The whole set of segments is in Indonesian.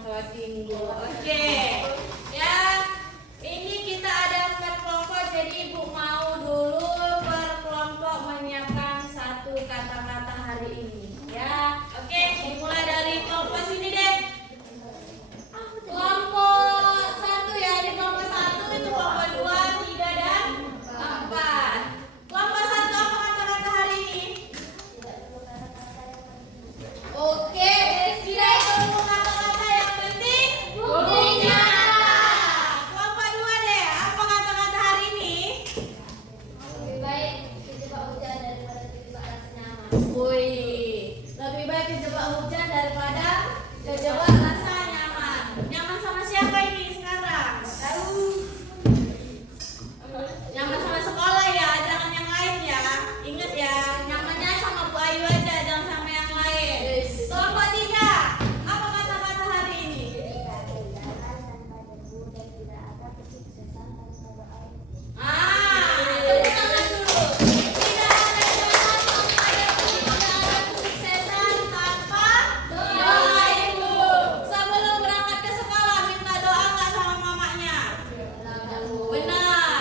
Tinggu. Oke. Ya, ini kita ada 4 kelompok. Jadi Ibu mau dulu per kelompok menyiapkan satu kata-kata hari ini. Ya, oke. Dimulai dari kelompok sini deh. Kelompok 1 ya. Di kelompok 1 itu kelompok 2, 3 dan 4. Kelompok 1 apa kata-kata hari ini? Oke, tidak perlu kata-kata yang penting buktinya. Kelompok 2 deh, apa kata-kata hari ini? Lebih baik dijebak hujan daripada dijebak rasa nyaman. Wih, lebih baik dijebak hujan daripada dijebak rasa nyaman. Nyaman sama siapa ini sekarang? Tahu? Nyaman sama sekolah ya, jangan yang lain ya. Ingat ya, nyamannya sama Bu Ayu aja, jangan sama yang lain. Kelompok 3, apa kata-kata hari ini? Tepuk tangan dulu. Tidak ada jalan tanpa debu, tidak ada kesuksesan tanpa doa ibu. Sebelum berangkat ke sekolah minta doa nggak sama mamanya? Benar.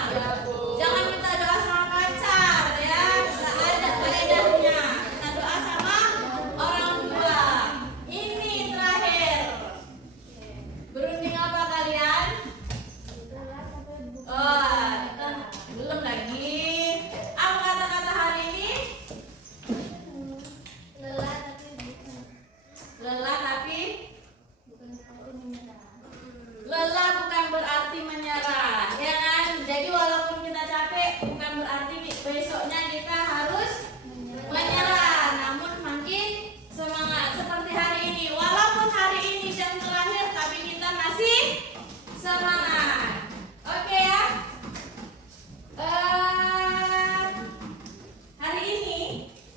Jangan minta doa sama pacar ya, nggak ada faedahnya. Minta doa sama orang tua. Ini terakhir. Berunding apa kalian? Oh, belum lagi. Apa kata-kata hari ini? Lelah tapi bukan Lelah tapi berarti menyerah. lelah bukan berarti menyerah, ya kan? Jadi walaupun kita capek bukan berarti besoknya kita harus menyerah, namun makin semangat seperti hari ini. Walaupun hari ini jam terakhir tapi kita masih semangat. Oke ya. Hari ini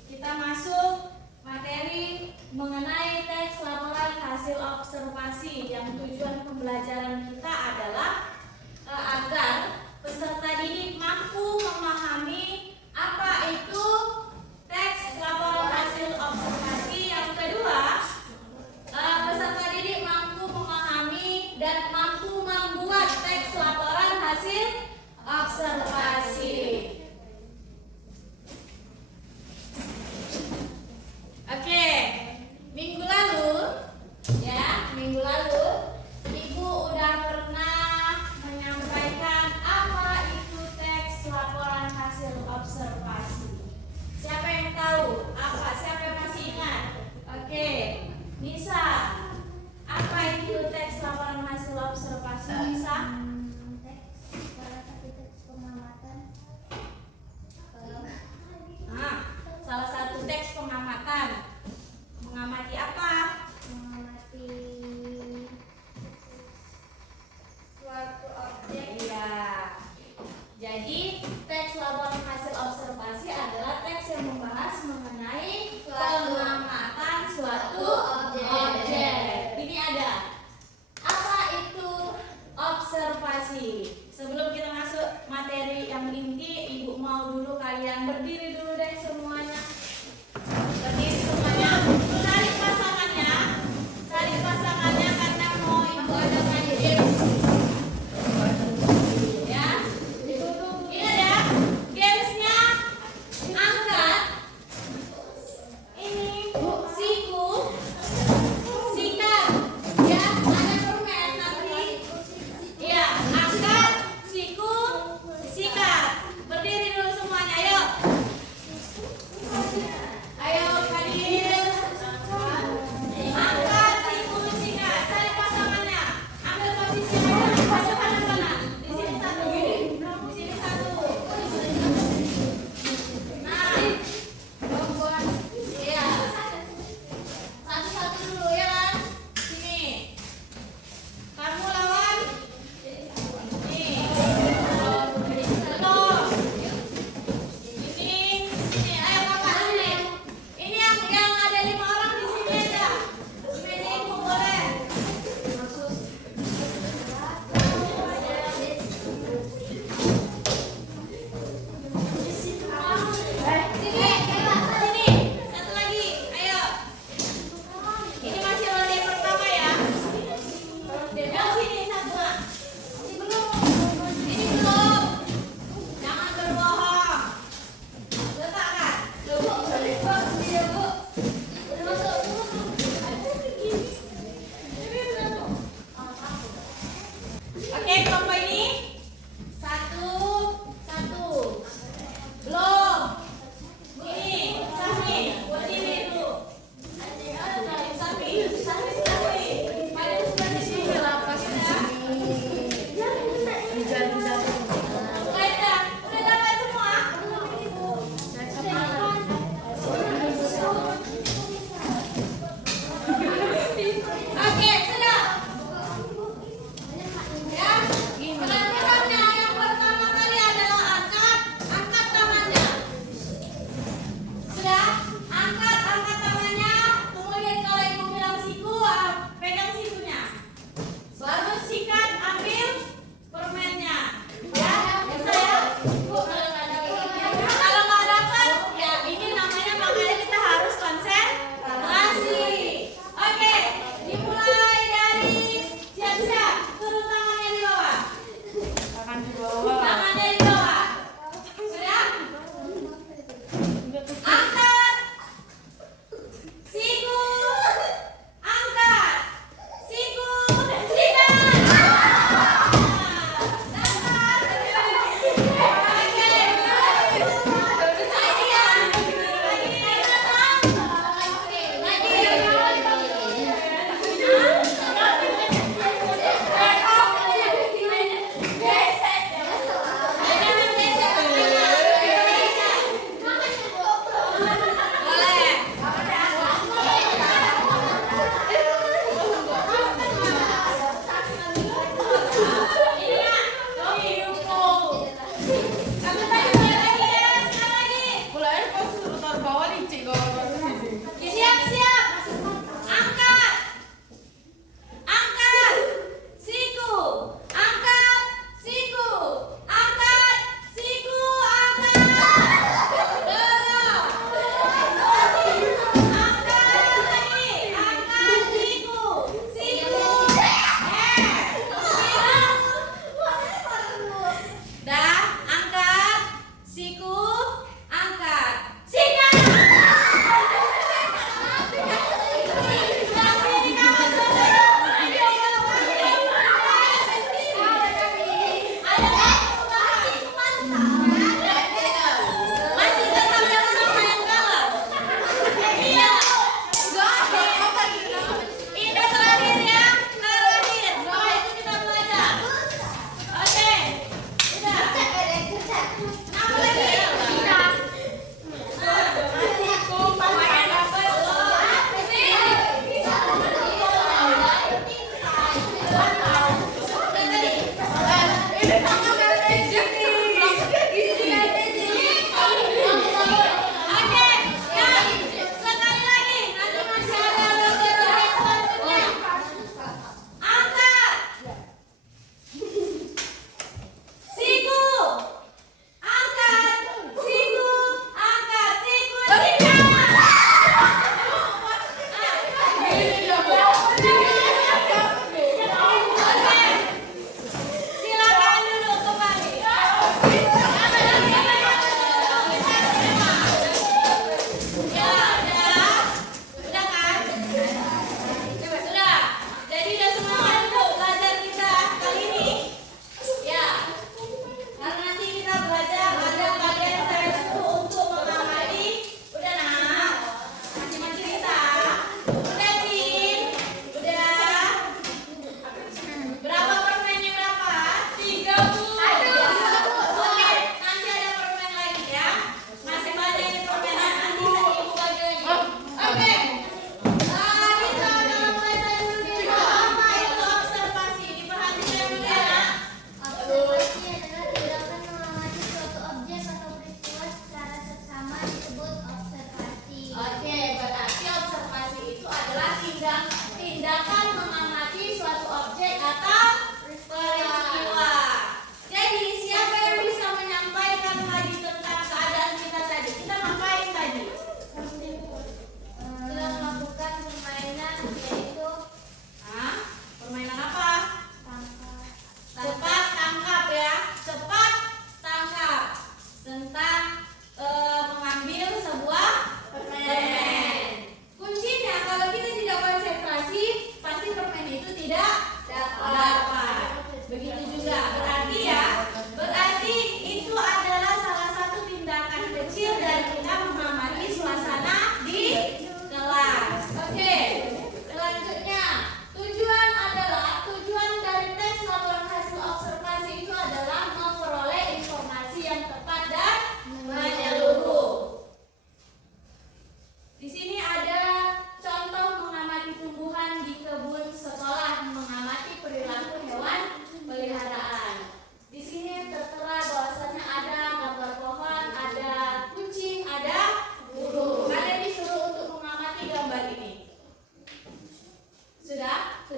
kita masuk materi mengenai teks laporan hasil observasi yang tujuan pembelajaran kita adalah agar peserta didik mampu memahami apa itu teks laporan hasil observasi. Yang kedua, peserta didik mampu memahami dan mampu membuat teks laporan hasil observasi. Oke, minggu lalu Ibu udah pernah menyampaikan apa itu teks laporan hasil observasi. Siapa yang tahu? Apa? Siapa yang masih ingat? Oke, Nisa, apa itu teks laporan hasil observasi, Nisa? Teks salah satu teks pengamatan. Salah satu teks pengamatan. Mengamati apa? Mengamati Suatu objek. Iya. Jadi teks laporan hasil observasi adalah teks yang membahas mengenai pengamatan suatu objek. Ini ada. Apa itu observasi?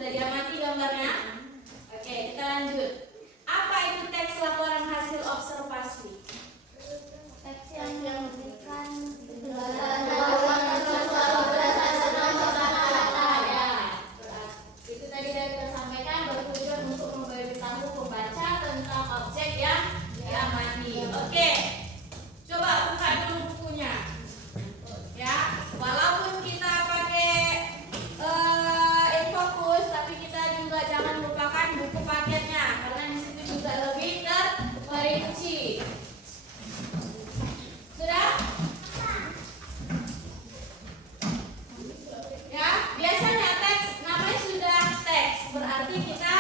Sudah diamati gambarnya? Oke, kita lanjut. Apa itu teks laporan hasil observasi? Teks yang memberikan Itu tadi sudah kita sampaikan, bertujuan untuk memberitahu pembaca tentang objek yang diamati. Oke, coba buka dulu bukunya. Ya, walaupun kita pakai InFocus, tapi kita juga jangan lupakan buku paketnya karena di situ juga lebih terperinci. Sudah? Ya, biasanya teks namanya sudah teks, berarti kita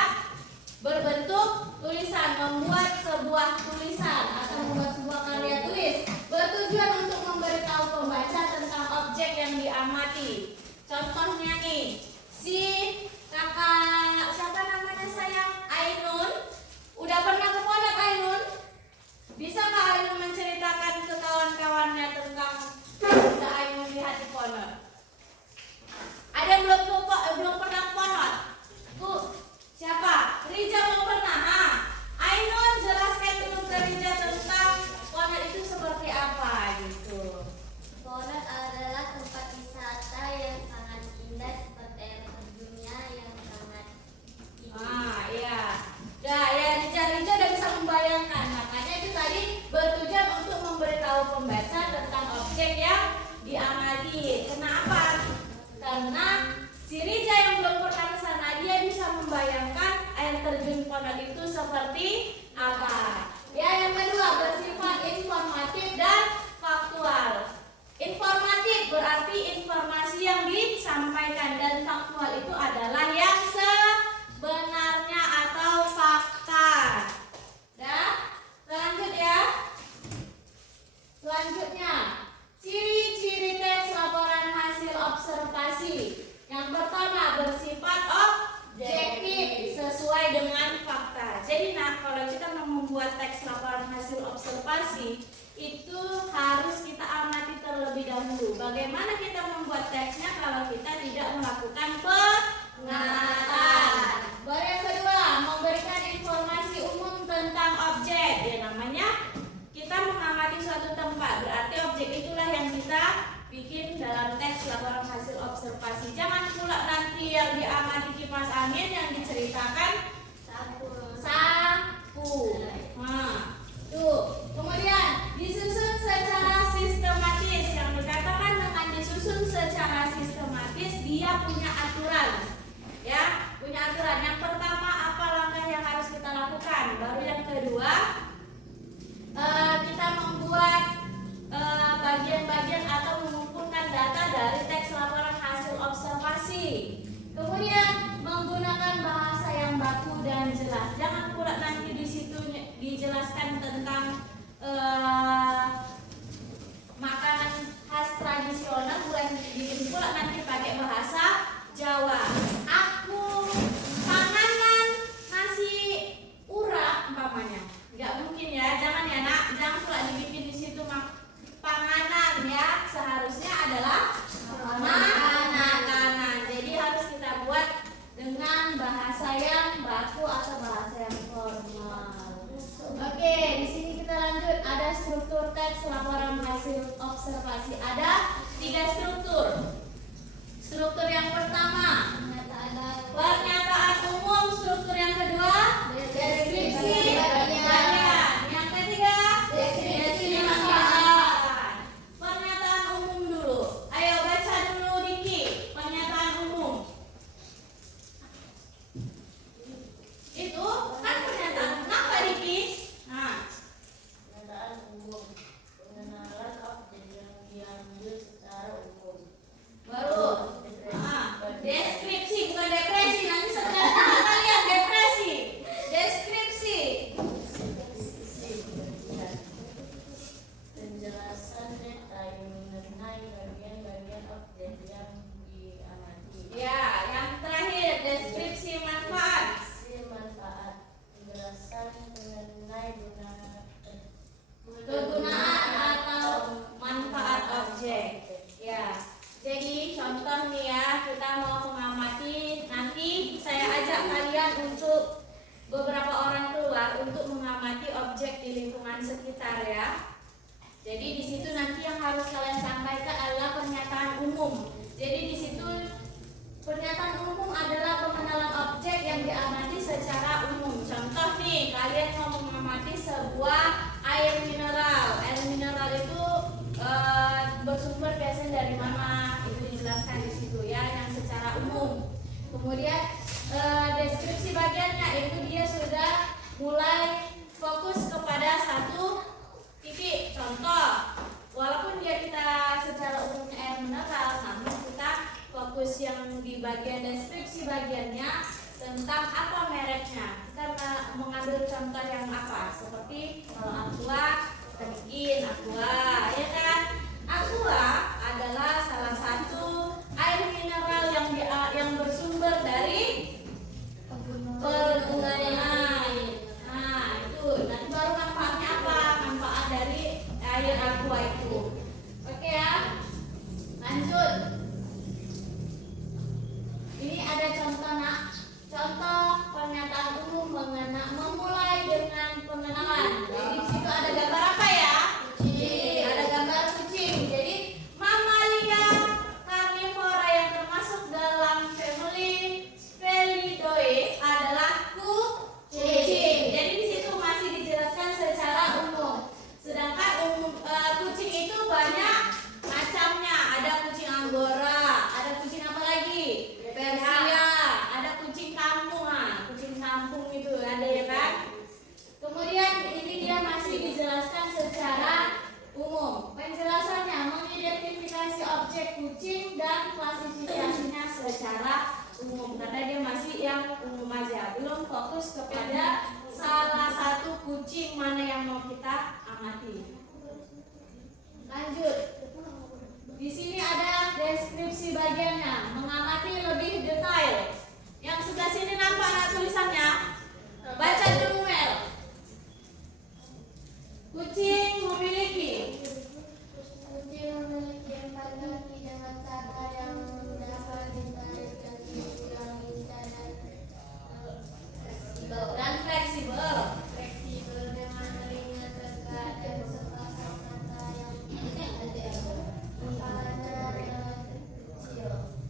berbentuk tulisan, membuat sebuah tulisan atau membuat sebuah karya tulis bertujuan untuk memberitahu pembaca tentang objek yang diamati. Contohnya nih, si kakak siapa namanya sayang? Ainun. Udah pernah ke pondok Ainun? Bisa nggak Ainun menceritakan ke kawan-kawannya tentang sudah Ainun lihat di pondok? Ada yang belum pernah ke pondok? Tuh, siapa? Rija belum pernah. Nah, Ainun jelaskan dulu ke Rija tentang pondok itu seperti apa gitu. Pondok adalah tempat wisata yang sangat indah seperti air terjunnya yang sangat Ah, iya. Nah, ya Rija udah bisa membayangkan. Makanya itu tadi bertujuan untuk memberitahu pembaca tentang objek yang diamati. Kenapa? Karena si Rija yang belum pernah ke sana, dia bisa membayangkan air terjun pondok itu seperti apa. Ya, yang kedua bersifat informatif dan faktual. Informatif berarti informasi yang disampaikan, dan faktual itu adalah yang sebenarnya atau fakta. Dah, lanjut ya. Selanjutnya, ciri-ciri teks laporan hasil observasi. Yang pertama, bersifat objektif sesuai dengan fakta. Jadi kalau kita mau membuat teks laporan hasil observasi, itu harus kita amati terlebih dahulu. Bagaimana kita membuat teksnya kalau kita tidak melakukan pengamatan. Baru yang kedua, memberikan informasi umum tentang objek. Ya, namanya kita mengamati suatu tempat, berarti objek itulah yang kita bikin dalam teks laporan hasil observasi. Jangan pula nanti yang diamati kipas angin yang diceritakan sapu. Nah, tuh. Kemudian disusun secara sistematis. Yang dikatakan dengan disusun secara sistematis, dia punya aturan. Ya, punya aturan. Yang pertama, apa langkah yang harus kita lakukan. Baru yang kedua, kita membuat bagian-bagian atau mengumpulkan data dari teks laporan hasil observasi. Kemudian menggunakan bahasa yang baku dan jelas. Jangan pula nanti di situ dijelaskan tentang makanan khas tradisional, bukan bikin pula nanti pakai bahasa Jawa. Aku panganan nasi urak umpamanya. Nggak mungkin ya, jangan ya nak, jangan pula dibikin di situ panganan ya. Seharusnya adalah makanan. Jadi harus kita buat dengan bahasa yang baku atau bahasa yang formal. Oke, di sini kita lanjut. Ada struktur teks laporan hasil observasi. Ada 3 struktur. Struktur yang pertama, pernyataan umum. Struktur yang kedua, deskripsi bagian. Yang ketiga, deskripsi manfaat. Pernyataan umum dulu. Ayo baca dulu Diki. Pernyataan umum. Itu kan pernyataan. Kenapa Diki? Nah, pernyataan umum, pengenalan objek yang diambil secara umum. baru deskripsi, bukan depresi. Nanti setelah kalian depresi. Deskripsi. Penjelasan detail mengenai bagian-bagian objek yang diamati. Ya, yang terakhir deskripsi manfaat. Manfaat, penjelasan mengenai Kegunaan atau manfaat objek. Ya, jadi contoh nih ya, kita mau mengamati. Nanti saya Kemudian untuk beberapa orang keluar untuk mengamati objek di lingkungan sekitar ya. Jadi di situ nanti yang harus kalian sampaikan adalah pernyataan umum. Jadi di situ pernyataan umum adalah pengenalan objek yang diamati secara umum. Contoh nih, kalian mau mengamati sebuah air mineral. Air mineral itu bersumber biasanya dari mana? Itu dijelaskan di situ ya, yang secara umum. Kemudian deskripsi bagiannya itu dia sudah mulai fokus kepada satu titik. Contoh, walaupun kita secara umumnya air mineral, namun kita fokus yang di bagian deskripsi bagiannya tentang apa mereknya. Kita mengambil contoh yang apa? Seperti Aqua, kita bikin Aqua, ya kan? Aqua adalah salah satu air mineral yang bersumber dari pegunungan. Nah, itu nanti baru manfaatnya apa? Manfaat dari air Aqua itu. Oke ya. Lanjut. Ini ada contoh nak. Contoh pernyataan umum memulai dengan pengenalan. Jadi di situ ada gambar apa ya? Kucing. Ada gambar kucing. Jadi mamalia karnivora yang termasuk dalam family Felidae adalah kucing. Jadi di situ masih dijelaskan secara umum. Sedangkan kucing itu banyak macamnya. Ada kucing Anggora, ada kucing apa lagi? Persia, ada kucing kampung. Kucing kampung itu ada ya kan? Kemudian ini dia masih dijelaskan secara umum. Penjelasannya mengidentifikasi objek kucing dan klasifikasinya secara umum karena dia masih yang umum aja, belum fokus kepada salah satu kucing mana yang mau kita amati. Lanjut. Di sini ada deskripsi bagiannya, mengamati lebih detail. Yang sebelah sini nampak ada tulisannya. Baca dulu Mel. Kucing memiliki 4 kaki dengan cara yang dapat ditarik dan yang lincah dan fleksibel. fleksibel dengan telinga tegak dan sepasang mata yang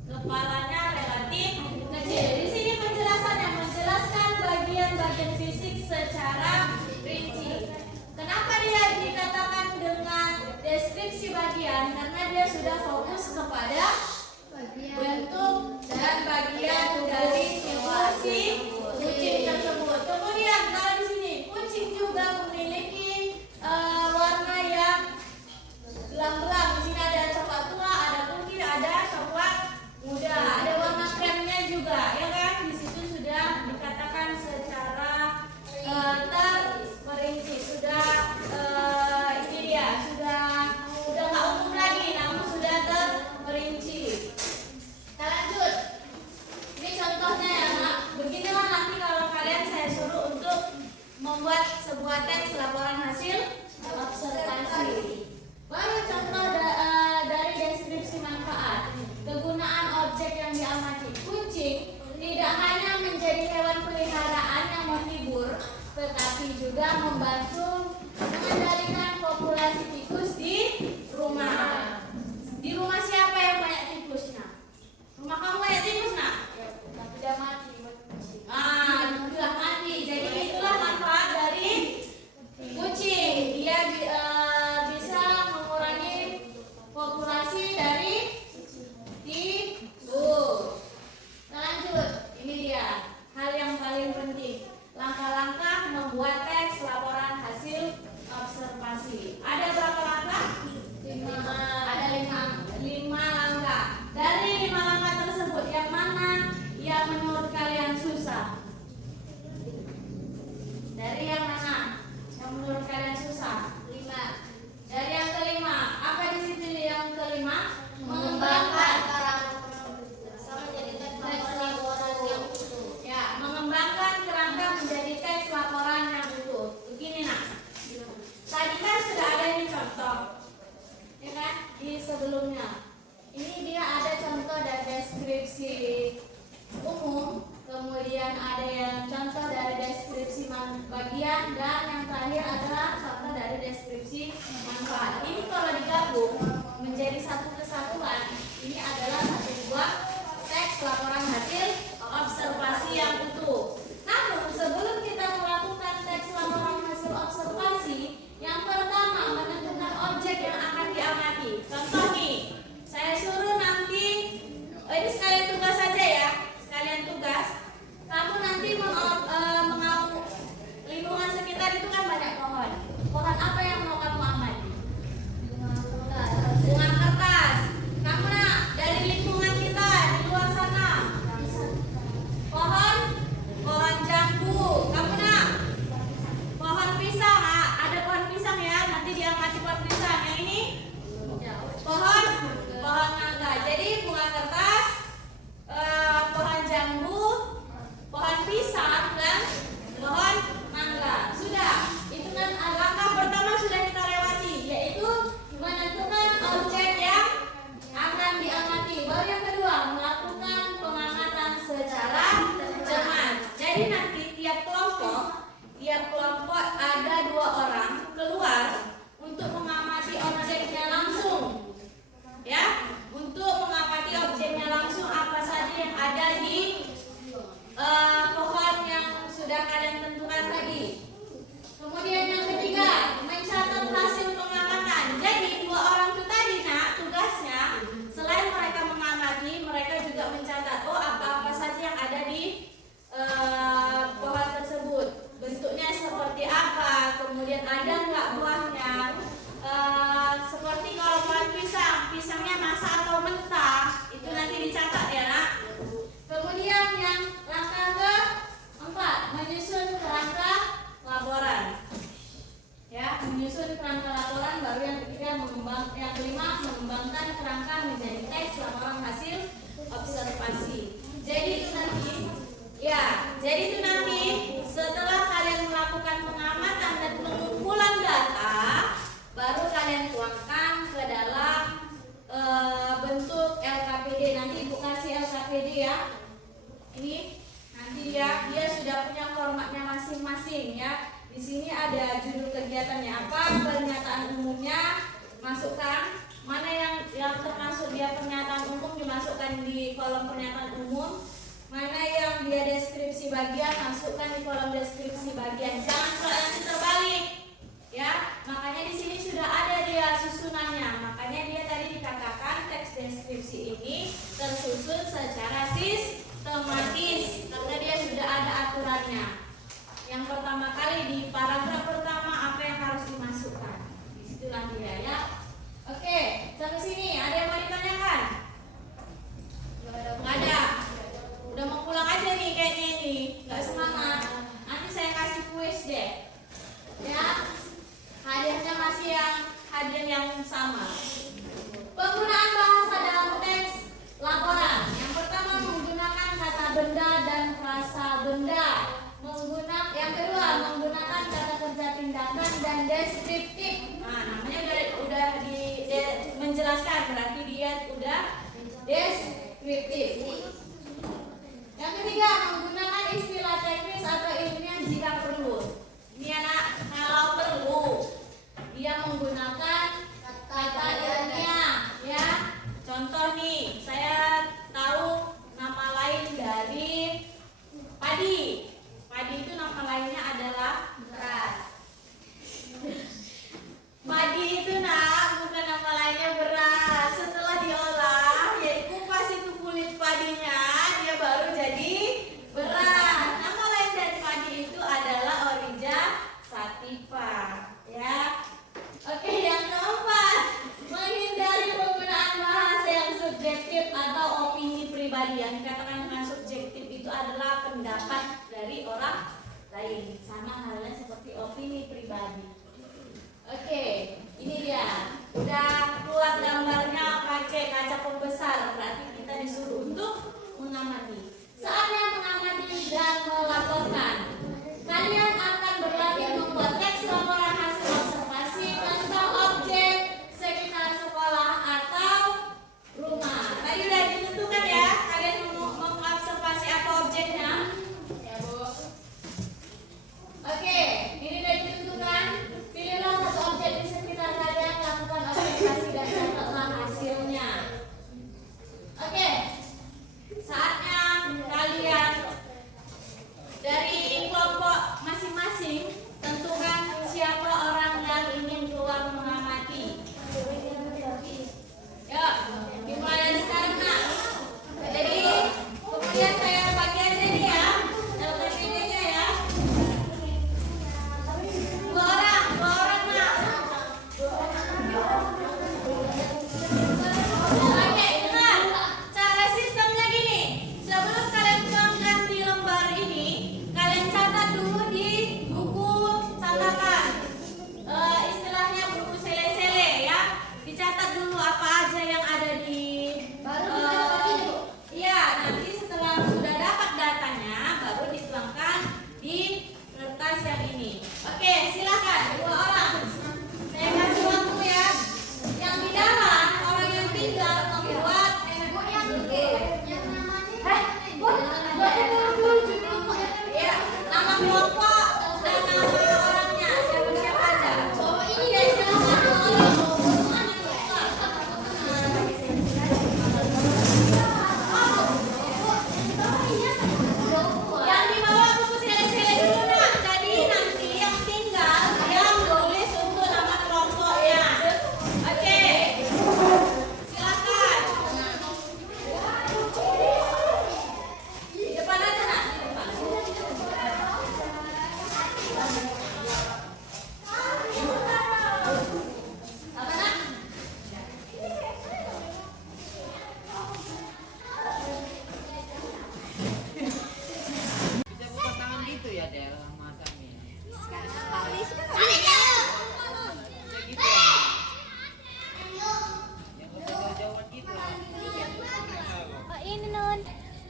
Kepalanya relatif kecil. Di sini penjelasannya menjelaskan bagian-bagian fisik secara rinci. Kenapa dia dikatakan dengan deskripsi bagian? Karena dia sudah fokus kepada bentuk dan bagian dari situasi kucing tersebut. Kemudian kalau di sini kucing juga memiliki warna yang belang-belang. Di sini ada coklat tua, ada putih, ada coklat muda, ada warna kremnya juga, ya kan? Di situ sudah dikatakan secara terperinci, sudah ini dia, sudah nggak umum lagi, namun sudah terperinci. Kita lanjut. Ini contohnya ya nak. Beginilah nanti kalau kalian saya suruh untuk membuat sebuah teks laporan hasil observasi. Baru contoh dari deskripsi manfaat. Kegunaan objek yang diamati. Kucing tidak hanya menjadi hewan peliharaan yang menghibur, tetapi juga membantu mengendalikan populasi tikus di rumah. Di rumah siapa yang banyak tikusnya? Rumah kamu banyak tikus nak? tapi sudah mati. Sudah mati. Jadi itulah manfaat dari kucing. Dia bisa mengurangi populasi dari tikus. Lanjut. Ini dia hal yang paling penting. Langkah-langkah membuat teks laporan hasil observasi. Ada berapa langkah? 5. Ada 5 langkah. Dari 5 langkah tersebut laporan hasil observasi yang utuh. Namun sebelum kita melakukan teks laporan hasil observasi, yang pertama menentukan objek yang akan diamati. Contoh nih, saya suruh nanti, ini sekalian tugas saja ya, sekalian tugas. Kamu nanti mengau lingkungan sekitar itu kan banyak pohon. Pohon apa yang mau kamu amati? Bunga kertas. Kamu nak dari lingkungan kita di luar sana. Pohon jambu. Kamu nak pohon pisang. Ada pohon pisang ya. Nanti diamati pohon pisang. Yang ini pohon mangga. Jadi bunga kertas, pohon jambu, pohon pisang dan pohon mangga. Sudah. Itu kan langkah pertama sudah kita lewati, yaitu menentukan objek yang akan diamati. Baru yang kedua, melakukan pengamatan secara cermat. Jadi nanti tiap kelompok ada 2 orang keluar untuk mengamati objeknya langsung. Ya, untuk mengamati objeknya langsung apa saja yang ada di pohon yang sudah kalian tentukan tadi. Kemudian yang ketiga, mencatat hasil pengamatan. Jadi 2 orang itu tadi nak tugasnya selain mereka mengamati, mereka juga mencatat apa-apa saja yang ada di pohon tersebut. Bentuknya seperti apa, kemudian ada nggak buahnya. Seperti kalau pohon pisangnya masak atau mentah, itu nanti dicatat ya nak. Kemudian yang langkah keempat, menyusun kerangka laporan. Ya, menyusun kerangka laporan. Baru yang ketiga yang kelima mengembangkan kerangka menjadi teks laporan hasil observasi. Jadi itu nanti setelah kalian melakukan pengamatan dan pengumpulan data, baru kalian tuangkan ke dalam bentuk LKPD. Nanti Ibu kasih LKPD ya. Ini nanti dia sudah punya formatnya masing-masing ya. Di sini ada judul kegiatannya apa, pernyataan umumnya, masukkan mana yang termasuk dia pernyataan umum dimasukkan di kolom pernyataan umum, mana yang dia deskripsi bagian masukkan di kolom deskripsi bagian. Jangan nanti terbalik, ya. Makanya di sini sudah ada dia susunannya. Makanya dia tadi dikatakan teks deskripsi ini tersusun secara sistematis karena dia sudah ada aturannya. Yang pertama kali di paragraf pertama apa yang harus dimasukkan. Disitulah dia ya. Oke, sampai sini ada yang mau ditanyakan? Nggak ada. Udah mau pulang aja nih kayaknya ini. Nggak semangat. Nanti saya kasih kuis deh. Ya. Hadiahnya masih hadiah yang sama. Penggunaan bahasa dalam teks laporan. Yang pertama menggunakan kata benda dan frasa benda. Yang kedua menggunakan kata kerja tindakan dan deskriptif. Nah, namanya udah menjelaskan, berarti dia udah deskriptif. Yang ketiga menggunakan istilah teknis atau ilmiah jika perlu. Ini anak kalau perlu dia menggunakan kata ilmiah ya. Contoh nih, saya tahu nama lain dari padi. Padi itu nama lainnya adalah beras. Padi itu bukan nama lainnya beras. Setelah diolah, ya dikupas itu kulit padinya, dia baru jadi beras. Nama lain dari padi itu adalah Oryza sativa. Ya. Oke, yang keempat, menghindari penggunaan bahasa yang subjektif atau opini pribadi. Yang dikatakan dengan subjektif itu adalah pendapat dari orang lain, sama halnya seperti opini pribadi. Oke, ini dia. Udah keluar gambarnya pakai kaca pembesar, berarti kita disuruh untuk mengamati. Saatnya mengamati dan melaporkan. Kalian akan berlatih membuat teks laporan hasil observasi tentang objek sekitar sekolah atau rumah. Tadi udah ditentukan ya, kalian mengobservasi apa objeknya? Ya, Bu. Oke, ini udah ditentukan. Pilihlah satu objek di sekitar kalian, lakukan observasi dan catatlah hasilnya. Oke, saatnya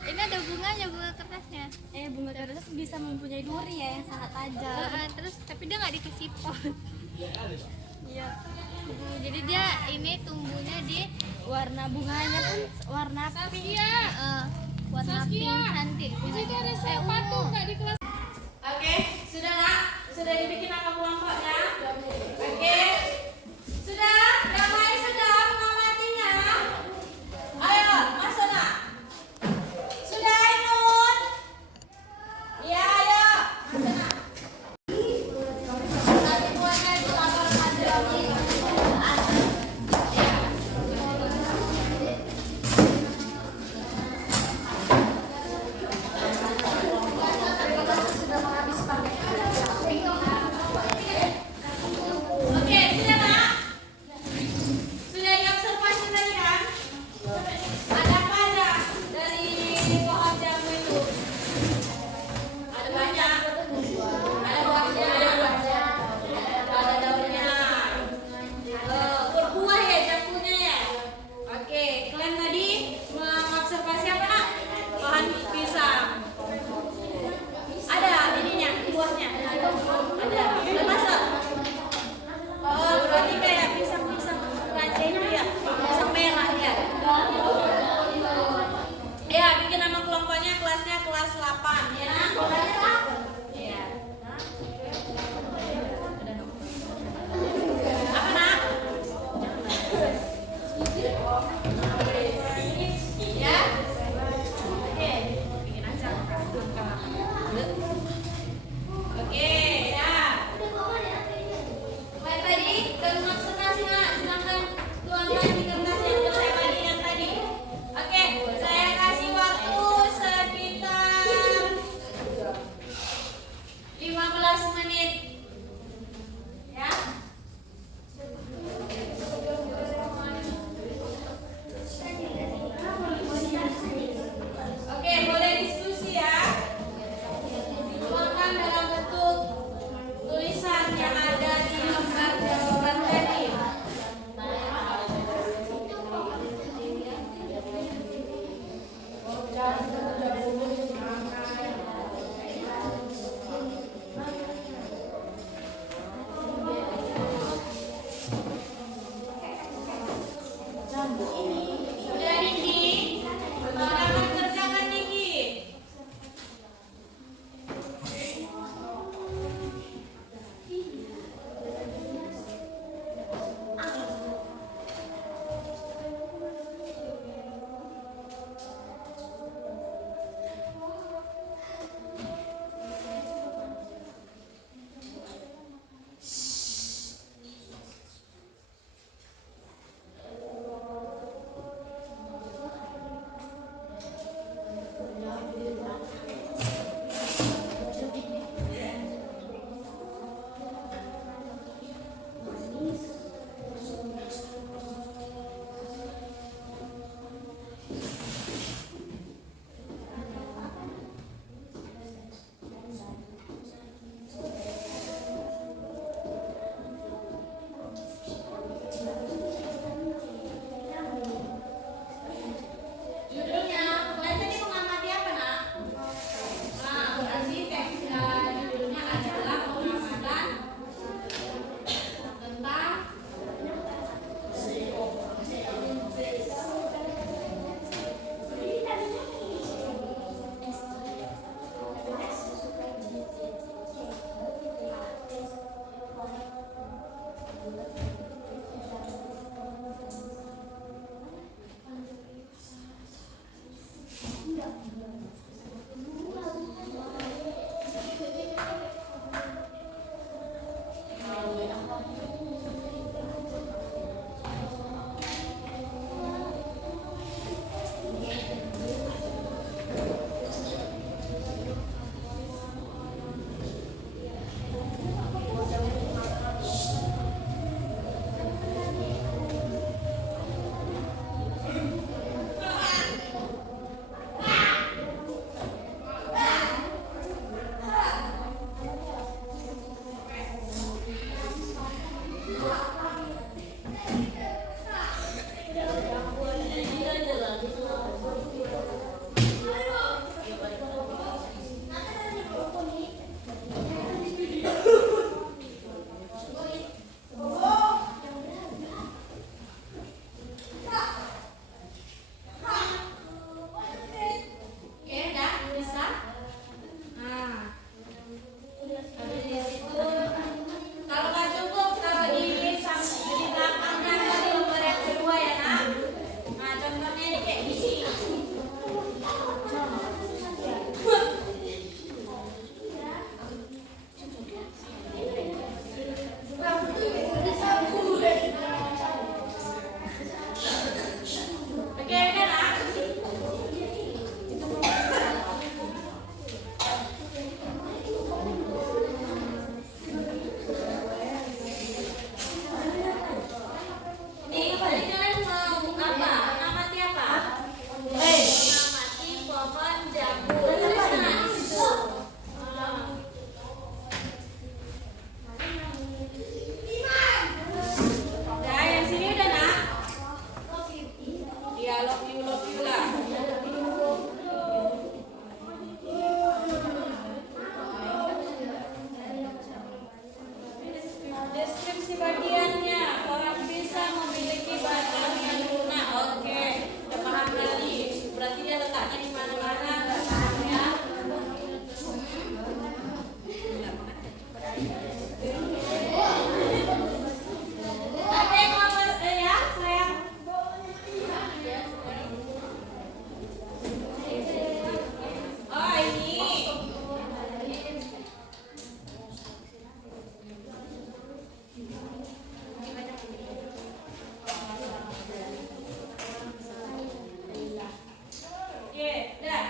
Ini ada bunganya, bunga kertasnya. Bunga kertas bisa mempunyai duri ya yang sangat tajam. Terus tapi dia nggak dikasih pot. Iya. Jadi dia ini tumbuhnya di Warna bunganya pun warna pink. warna pink cantik. Itu ada sepatu nggak di kelas? Oke, sudah nak? Sudah dibikin nama kelompoknya? Oke, sudah? Yang lain sudah mengamatinya? Ayo, masuk nak? Sudah Ainun? Iya, ayo. Masuk nak? Tadi buatnya itu lapor hasil. Oke, sudah nak? Sudah diobservasi tadi kan? Ada apa aja dari pohon jambu itu? Ada banyak. Ada buahnya. Ada daunnya. Berbuah ya jambunya ya? Oke, kalian tadi mengobservasi apa nak? Pohon pisang. Ada ininya, buahnya. Ada. Udah masuk? Oh, berarti kayak pisang-pisang raja itu ya, pisang merah ya. Ya, bikin nama kelompoknya kelasnya kelas 8 ya. Iya. Apa nak? Ya. Oke, bikin aja. Oke, ya. Baik tadi, dan observasi nak, silahkan tuangkan di kertas yang saya bagikan tadi. Oke, saya kasih waktu sekitar 15 menit. Ya. Oke, boleh diskusi ya. Tuangkan dalam bentuk tulisan yang ada di lembar jawaban tadi. Udah Diki? Silakan kerjakan Diki. Judulnya, kalian tadi mengamati apa nak? Nah, berarti judulnya adalah pengamatan tentang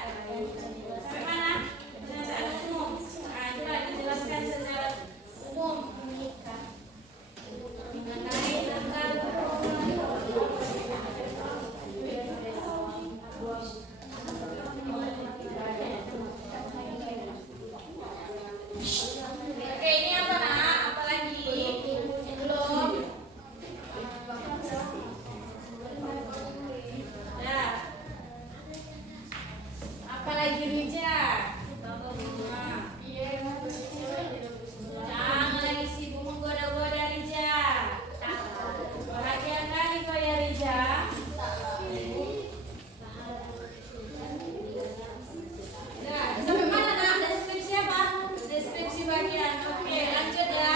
Sampai mana? Pernyataan umum. Nah, coba dijelaskan secara umum mengenai tentang Oke, ini apa nak? Apa lagi? Belum. Nah, apa lagi Rija? Nah, jangan lagi sibuk menggoda-goda Rija. Bahagia kali kau ya Rija. Nah, sampai mana nak? Deskripsi apa? Deskripsi bagian. Oke, lanjut ya.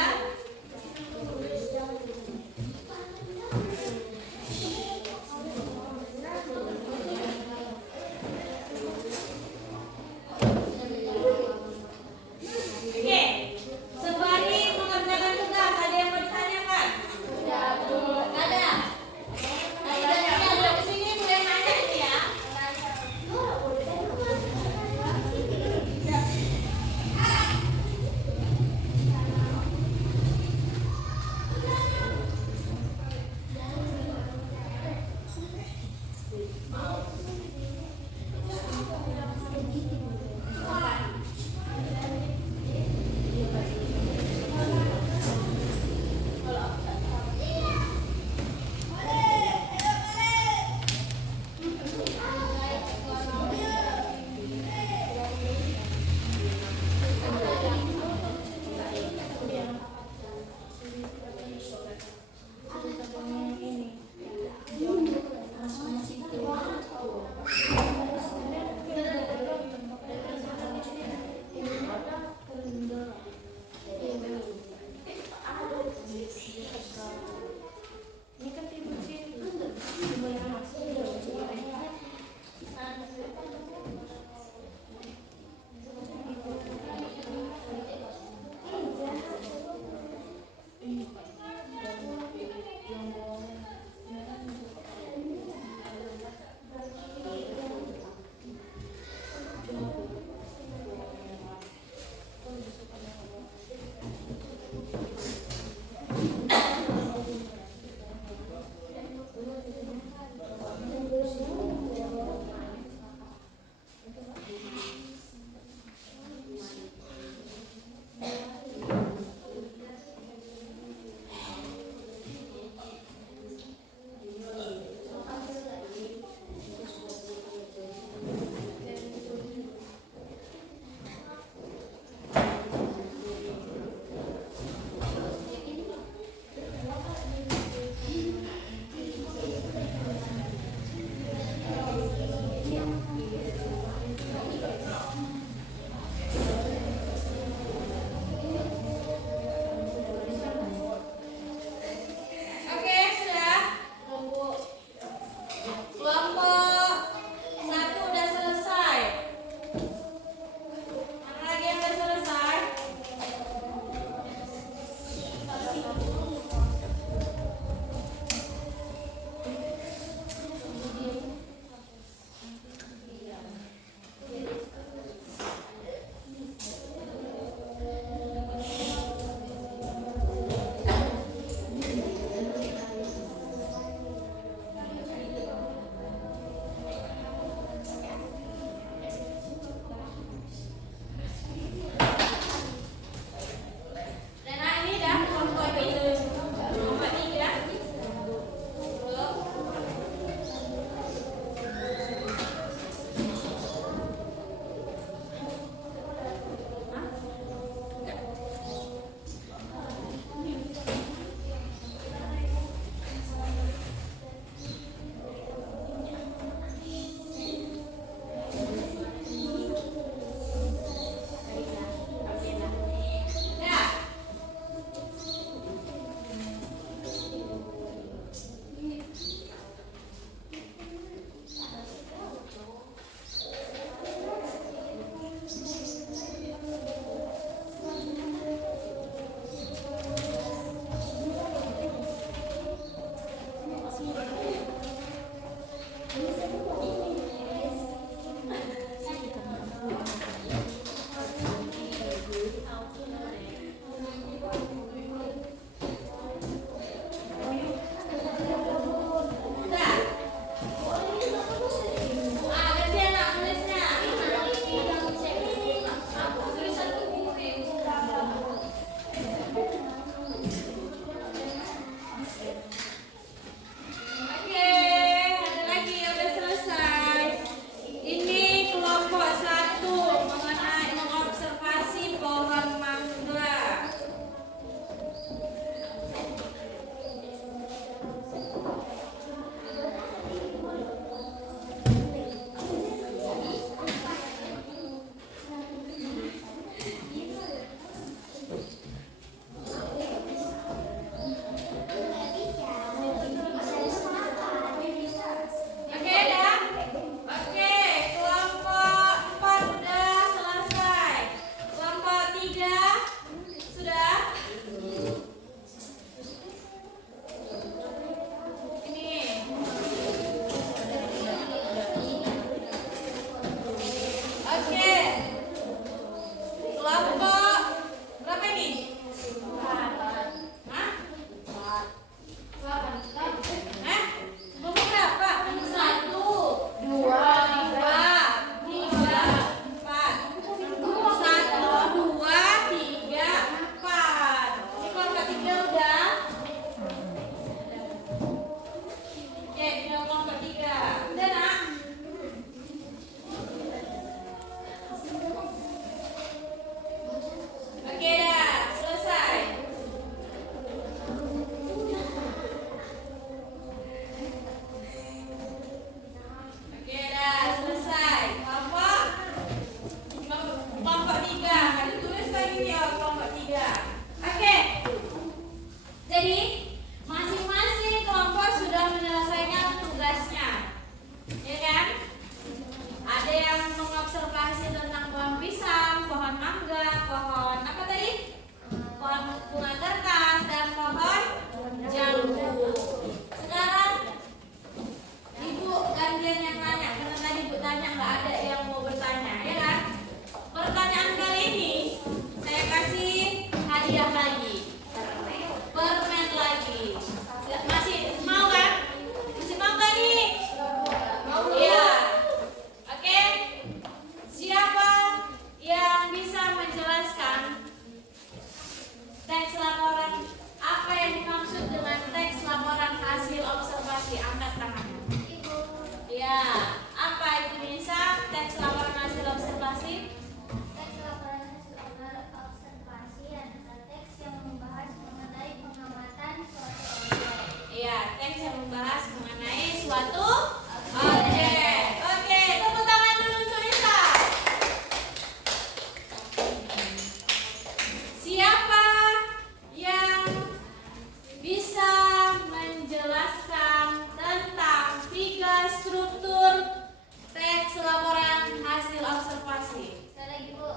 kasih. Sekali lagi Bu.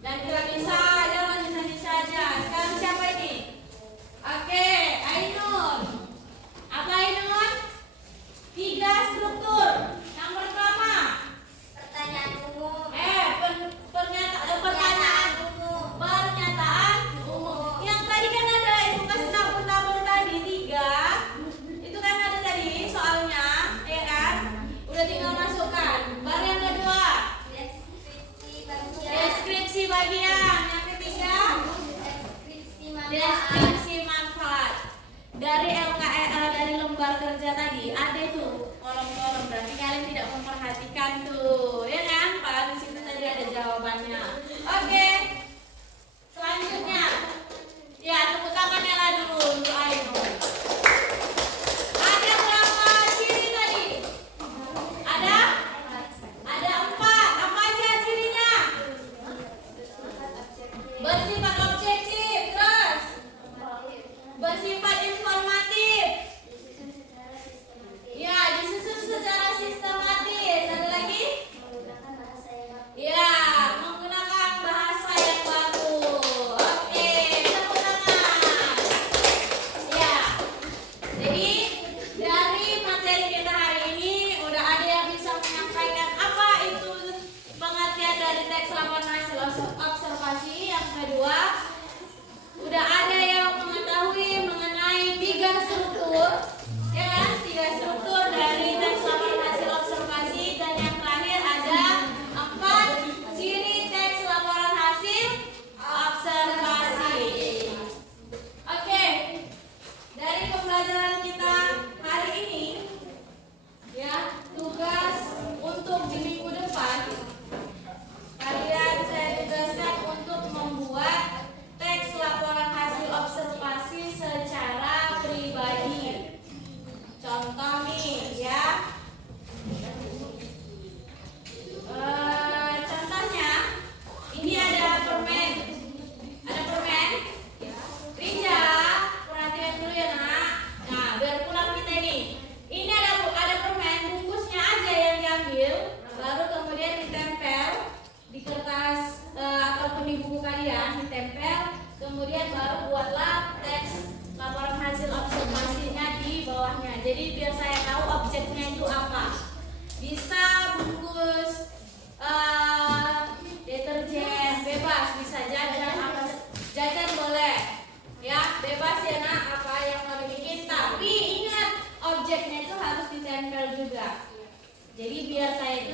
Dan tidak bisa, jangan bisa aja. Sekarang siapa ini? Oke, Ainun. Apa Ainun? 3 struktur. Yang pertama, Pertanyaan umum. pertanyaan umum. Pernyataan umum. Yang tadi kan ada ibu kasih tabur-tabur tadi 3. Itu kan ada tadi soalnya, ya kan? Udah tinggal masukkan. Baru yang kedua, Deskripsi bagian. deskripsi bagian. Yang ketiga, Deskripsi manfaat. deskripsi manfaat. Dari dari lembar kerja tadi ada tuh kolom-kolom, berarti kalian tidak memperhatikan tuh, ya kan? Padahal di situ tadi ada jawabannya. Oke, selanjutnya, ya tepuk tangannya lah dulu untuk Ainun. Ada berapa ciri tadi? Ada 4. Apa aja cirinya? Bersifat objektif, terus bersifat informatif. Ya, disusun secara sistematis. Ada lagi? Menggunakan bahasa yang baku. Ya, menggunakan bahasa yang baku. Oke, tepuk tangan. Ya, jadi dari materi kita hari ini udah ada yang bisa menyampaikan apa itu pengertian dari teks laporan hasil observasi. Yang kedua, udah ada yang mengetahui mengenai 3 struktur, ya kan? 3 struktur dari teks laporan hasil observasi. Dan yang terakhir ada 4 ciri teks laporan hasil observasi. Oke, dari pembelajaran kita hari ini, ya, tugas untuk di minggu depan kalian saya tugaskan untuk membuat teks laporan hasil observasi secara pribadi. Contoh nih, ya. Contohnya, ini ada permen. Ada permen. Rija, perhatian dulu ya nak. Nah, biar pulang kita ini. Ini ada permen, bungkusnya aja yang diambil, baru kemudian ditempel di kertas ataupun di buku kalian, ditempel. Kemudian baru buatlah teks laporan hasil observasinya di bawahnya. Jadi biar saya tahu objeknya itu apa. Bisa bungkus deterjen, bebas. Bisa jajan, apa jajan boleh. Ya, bebas ya nak, apa yang mau dibikin. Tapi ingat, objeknya itu harus ditempel juga. Jadi biar saya